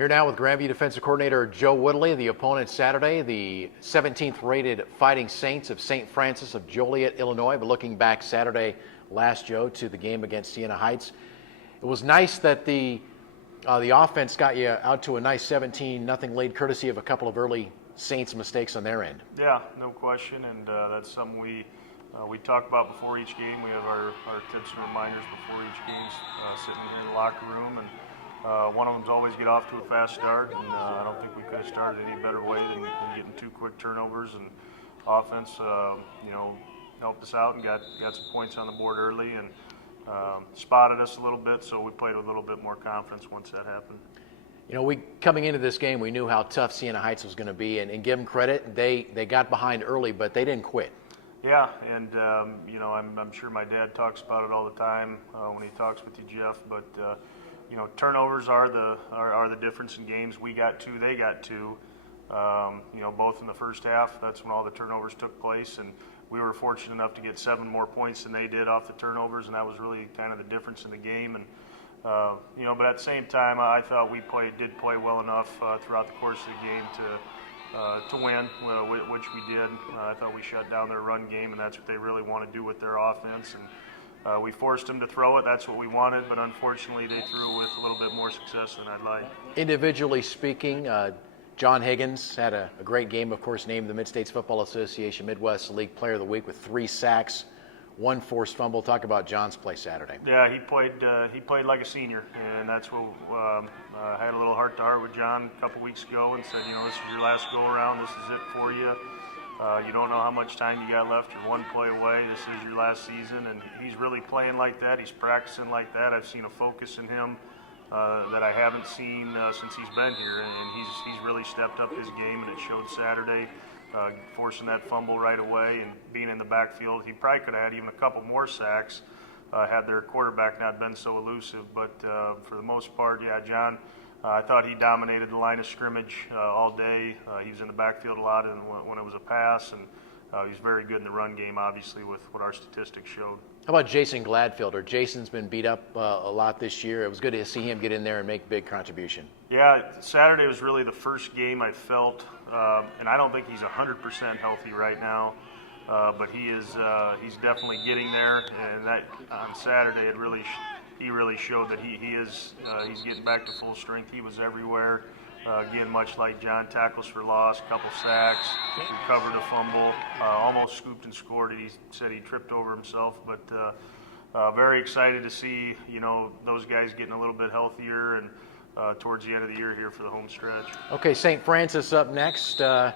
Here now with Grandview defensive coordinator Joe Woodley. The opponent Saturday, the 17th rated Fighting Saints of St. Francis of Joliet, Illinois. But looking back Saturday last, Joe, to the game against Siena Heights, it was nice that the offense got you out to a nice 17-0 lead, courtesy of a couple of early Saints mistakes on their end. Yeah, no question, and that's something we talk about before each game. We have our tips and reminders before each game, sitting here in the locker room, and one of them's always get off to a fast start, and I don't think we could have started any better way than getting 2 quick turnovers, and offense, helped us out and got some points on the board early, and spotted us a little bit, so we played with a little bit more confidence once that happened. You know, coming into this game, we knew how tough Siena Heights was going to be, and give them credit, they got behind early, but they didn't quit. Yeah, and I'm sure my dad talks about it all the time when he talks with you, Jeff. But turnovers are the difference in games. We got 2, they got 2. Both in the first half. That's when all the turnovers took place, and we were fortunate enough to get 7 more points than they did off the turnovers, and that was really kind of the difference in the game. And but at the same time, I thought we did play well enough throughout the course of the game to win, which we did. I thought we shut down their run game, and that's what they really want to do with their offense. And we forced them to throw it. That's what we wanted, but unfortunately they threw it with a little bit more success than I'd like. Individually speaking, John Higgins had a great game, of course, named the Mid-States Football Association Midwest League Player of the Week with 3 sacks, 1 forced fumble. Talk about John's play Saturday. Yeah, he played like a senior, and that's what I had a little heart-to-heart with John a couple weeks ago and said, this is your last go-around. This is it for you. You don't know how much time you got left. You're 1 play away. This is your last season, and he's really playing like that. He's practicing like that. I've seen a focus in him that I haven't seen since he's been here, and he's really stepped up his game, and it showed Saturday, forcing that fumble right away and being in the backfield. He probably could have had even a couple more sacks had their quarterback not been so elusive, but for the most part, yeah, John, I thought he dominated the line of scrimmage all day. He was in the backfield a lot when it was a pass, and he was very good in the run game, obviously, with what our statistics showed. How about Jason Gladfield? Jason's been beat up a lot this year. It was good to see him get in there and make a big contribution. Yeah, Saturday was really the first game I felt, and I don't think he's 100% healthy right now, but he's definitely getting there. And that on Saturday, he really showed that he's getting back to full strength. He was everywhere. Again, much like John, tackles for loss, couple sacks, recovered a fumble, almost scooped and scored. He said he tripped over himself, but very excited to see those guys getting a little bit healthier and towards the end of the year here for the home stretch. Okay, St. Francis up next. The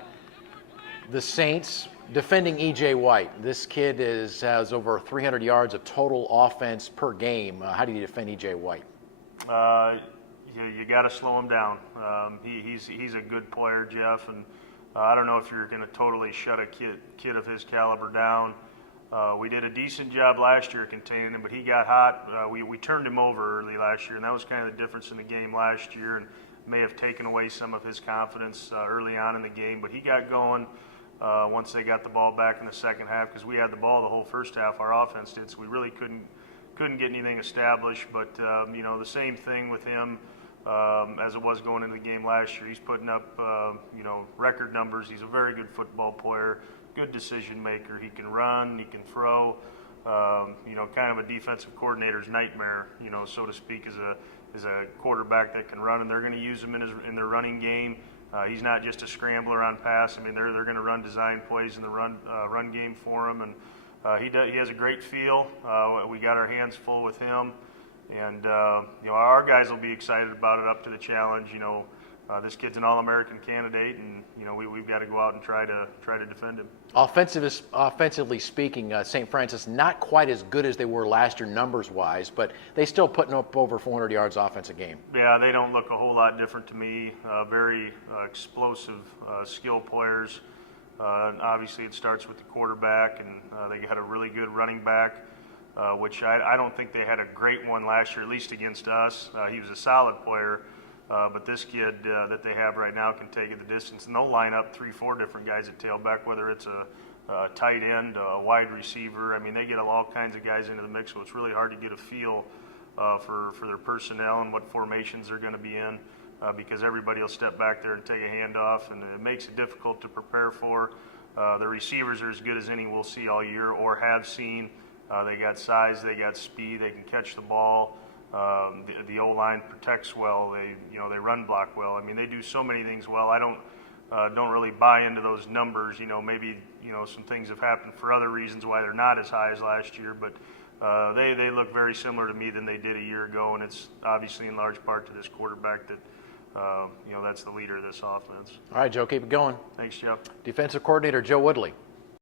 Saints defending E.J. White. This kid has over 300 yards of total offense per game. How do you defend E.J. White? You got to slow him down. He's a good player, Jeff, and I don't know if you're going to totally shut a kid of his caliber down. We did a decent job last year containing him, but he got hot. We turned him over early last year, and that was kind of the difference in the game last year, and may have taken away some of his confidence early on in the game. But he got going once they got the ball back in the second half, because we had the ball the whole first half. Our offense did, so we really couldn't get anything established. But the same thing with him. As it was going into the game last year. He's putting up, record numbers. He's a very good football player, good decision maker. He can run, he can throw, kind of a defensive coordinator's nightmare, so to speak, as a quarterback that can run, and they're going to use him in their running game. He's not just a scrambler on pass. I mean, they're going to run design plays in the run game for him, and he has a great feel. We got our hands full with him. And our guys will be excited about it, up to the challenge. This kid's an All-American candidate, and we've got to go out and try to defend him. Offensively speaking, St. Francis not quite as good as they were last year numbers-wise, but they still putting up over 400 yards offense a game. Yeah, they don't look a whole lot different to me. Very explosive skill players. Obviously, it starts with the quarterback, and they got a really good running back. Which I don't think they had a great one last year, at least against us. He was a solid player, but this kid that they have right now can take it the distance. And they'll line up 3-4 different guys at tailback, whether it's a tight end, a wide receiver. I mean, they get all kinds of guys into the mix, so it's really hard to get a feel for their personnel and what formations they're going to be in. because everybody will step back there and take a handoff, and it makes it difficult to prepare for. The receivers are as good as any we'll see all year or have seen. They got size, they got speed, they can catch the ball. The O-line protects well. They run block well. I mean, they do so many things well. I don't really buy into those numbers. Maybe some things have happened for other reasons why they're not as high as last year, but they look very similar to me than they did a year ago, and it's obviously in large part to this quarterback that that's the leader of this offense. All right, Joe, keep it going. Thanks, Jeff. Defensive coordinator Joe Woodley.